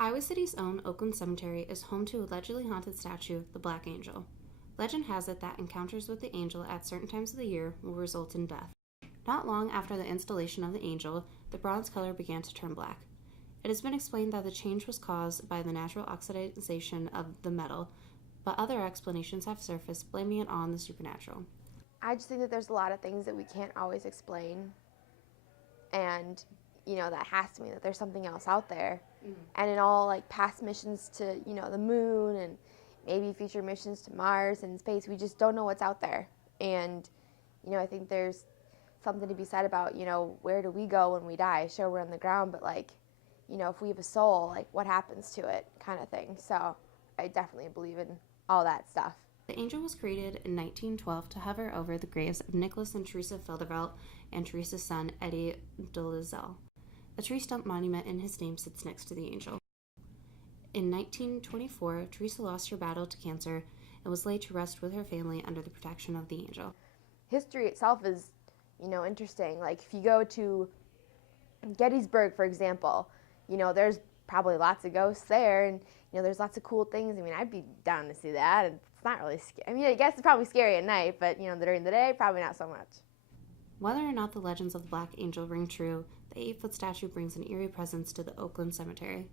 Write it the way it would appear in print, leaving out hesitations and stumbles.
Iowa City's own Oakland Cemetery is home to a allegedly haunted statue, the Black Angel. Legend has it that encounters with the angel at certain times of the year will result in death. Not long after the installation of the angel, the bronze color began to turn black. It has been explained that the change was caused by the natural oxidation of the metal, but other explanations have surfaced, blaming it on the supernatural. I just think that there's a lot of things that we can't always explain, and that has to mean that there's something else out there. And in all like past missions to the moon and maybe future missions to Mars and space, we just don't know what's out there. And I think there's something to be said about where do we go when we die? Sure, we're on the ground, but if we have a soul, like what happens to it, kind of thing. So I definitely believe in all that stuff. The angel was created in 1912 to hover over the graves of Nicholas and Teresa Feldervelt and Teresa's son, Eddie Dolezal. A tree stump monument in his name sits next to the angel. In 1924, Teresa lost her battle to cancer and was laid to rest with her family under the protection of the angel. History itself is, interesting. Like if you go to Gettysburg, for example, there's probably lots of ghosts there, and there's lots of cool things. I mean, I'd be down to see that. And it's not really scary. I mean, I guess it's probably scary at night, but during the day, probably not so much. Whether or not the legends of the Black Angel ring true, the 8-foot statue brings an eerie presence to the Oakland Cemetery.